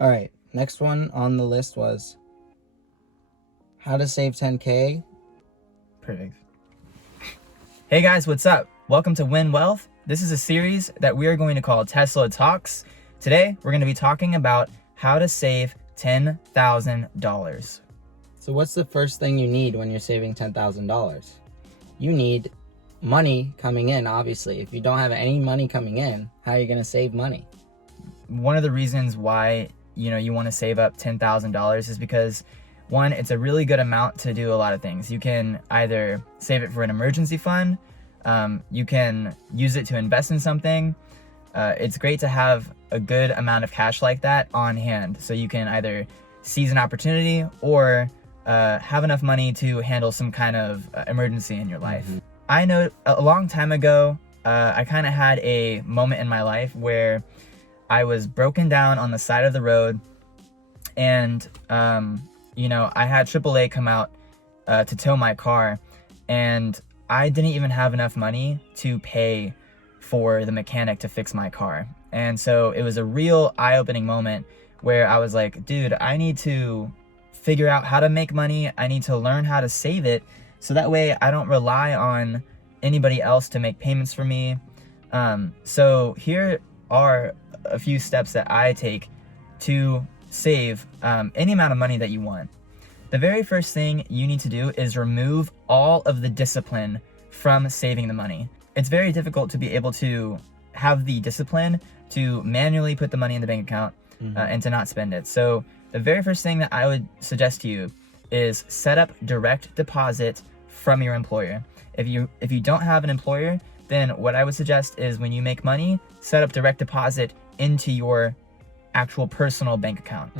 All right, next one on the list was how to save 10K. Perfect. Hey guys, what's up? Welcome to Win Wealth. This is a series that we are going to call Tesla Talks. Today, we're going to be talking about how to save $10,000. So what's the first thing you need when you're saving $10,000? You need money coming in, obviously. If you don't have any money coming in, how are you going to save money? One of the reasons why you want to save up $10,000 is because, one, it's a really good amount to do a lot of things. You can either save it for an emergency fund, you can use it to invest in something. It's great to have a good amount of cash like that on hand, so you can either seize an opportunity or have enough money to handle some kind of emergency in your life. Mm-hmm. I know a long time ago, I kind of had a moment in my life where I was broken down on the side of the road, and I had AAA come out to tow my car, and I didn't even have enough money to pay for the mechanic to fix my car. And so it was a real eye-opening moment where I was like, dude, I need to figure out how to make money. I need to learn how to save it, so that way I don't rely on anybody else to make payments for me. So here are a few steps that I take to save any amount of money that you want. The very first thing you need to do is remove all of the discipline from saving the money. It's very difficult to be able to have the discipline to manually put the money in the bank account and to not spend it. So the very first thing that I would suggest to you is set up direct deposit from your employer. If you don't have an employer, then what I would suggest is when you make money, set up direct deposit into your actual personal bank account.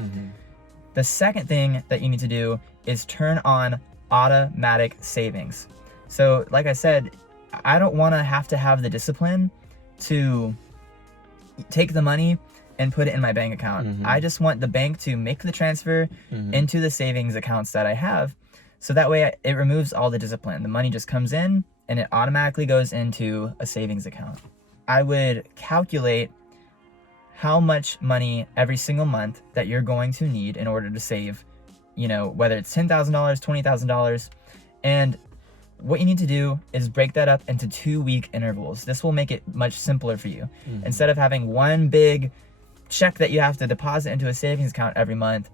The second thing that you need to do is turn on automatic savings. So like I said, I don't want to have the discipline to take the money and put it in my bank account. I just want the bank to make the transfer into the savings accounts that I have. So that way it removes all the discipline. The money just comes in and it automatically goes into a savings account. I would calculate how much money every single month that you're going to need in order to save, whether it's $10,000, $20,000. And what you need to do is break that up into 2-week intervals. This will make it much simpler for you. Instead of having one big check that you have to deposit into a savings account every month,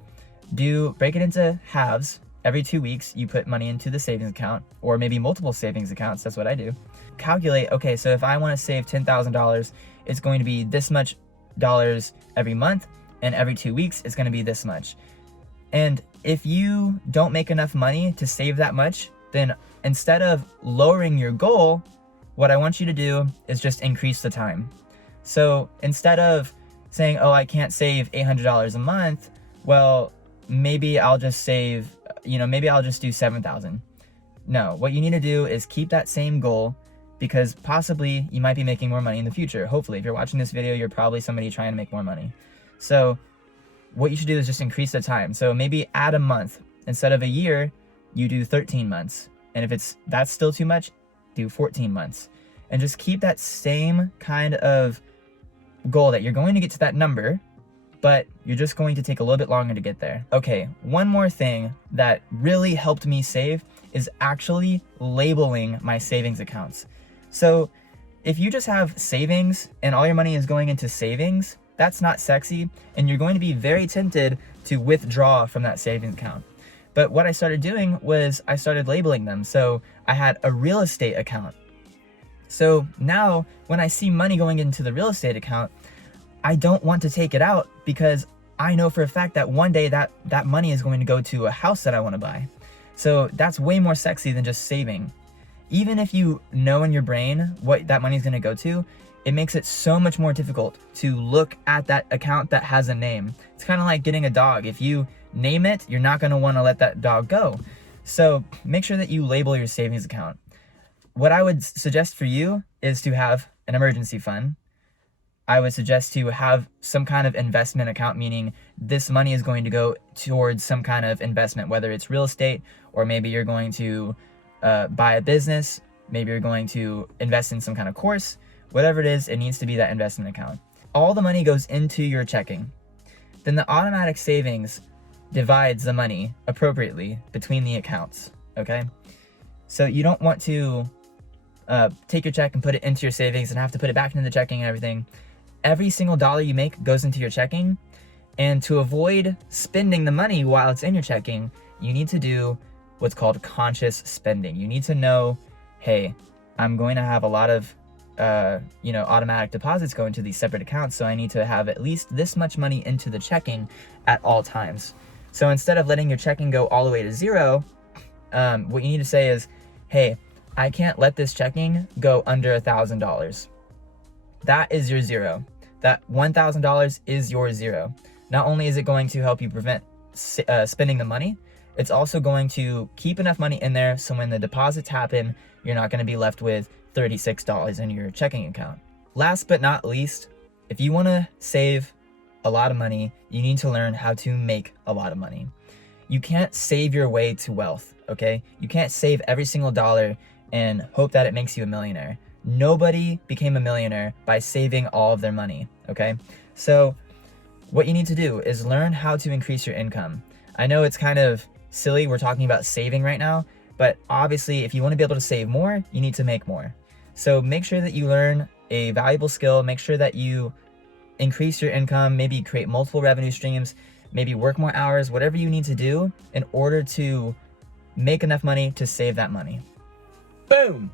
break it into halves. Every 2 weeks, you put money into the savings account, or maybe multiple savings accounts. That's what I do. Calculate, okay, so if I want to save $10,000, it's going to be this much dollars every month, and every 2 weeks, it's going to be this much. And if you don't make enough money to save that much, then instead of lowering your goal, what I want you to do is just increase the time. So instead of saying, oh, I can't save $800 a month, well, maybe I'll just save, maybe I'll just do 7,000. No, what you need to do is keep that same goal, because possibly you might be making more money in the future. Hopefully, if you're watching this video, you're probably somebody trying to make more money. So what you should do is just increase the time. So maybe add a month. Instead of a year, you do 13 months. And if that's still too much, do 14 months. And just keep that same kind of goal that you're going to get to that number, but you're just going to take a little bit longer to get there. Okay, one more thing that really helped me save is actually labeling my savings accounts. So if you just have savings and all your money is going into savings, that's not sexy, and you're going to be very tempted to withdraw from that savings account. But what I started doing was I started labeling them. So I had a real estate account. So now when I see money going into the real estate account, I don't want to take it out, because I know for a fact that one day that money is going to go to a house that I want to buy. So that's way more sexy than just saving. Even if you know in your brain what that money is going to go to, it makes it so much more difficult to look at that account that has a name. It's kind of like getting a dog. If you name it, you're not going to want to let that dog go. So make sure that you label your savings account. What I would suggest for you is to have an emergency fund. I would suggest to have some kind of investment account, meaning this money is going to go towards some kind of investment, whether it's real estate, or maybe you're going to buy a business, maybe you're going to invest in some kind of course. Whatever it is, it needs to be that investment account. All the money goes into your checking. then the automatic savings divides the money appropriately between the accounts, okay? So you don't want to take your check and put it into your savings and have to put it back into the checking and everything. Every single dollar you make goes into your checking, and to avoid spending the money while it's in your checking, you need to do what's called conscious spending. You need to know, hey, I'm going to have a lot of automatic deposits go into these separate accounts, so I need to have at least this much money into the checking at all times. So instead of letting your checking go all the way to zero, what you need to say is, hey, I can't let this checking go under $1,000. That is your zero. That $1,000 is your zero. Not only is it going to help you prevent spending the money, it's also going to keep enough money in there so when the deposits happen, you're not going to be left with $36 in your checking account. Last but not least, if you want to save a lot of money, you need to learn how to make a lot of money. You can't save your way to wealth, okay? You can't save every single dollar and hope that it makes you a millionaire. Nobody became a millionaire by saving all of their money, okay? So what you need to do is learn how to increase your income. I know it's kind of silly, we're talking about saving right now, but obviously if you want to be able to save more, you need to make more. So make sure that you learn a valuable skill, make sure that you increase your income, maybe create multiple revenue streams, maybe work more hours, whatever you need to do in order to make enough money to save that money. Boom!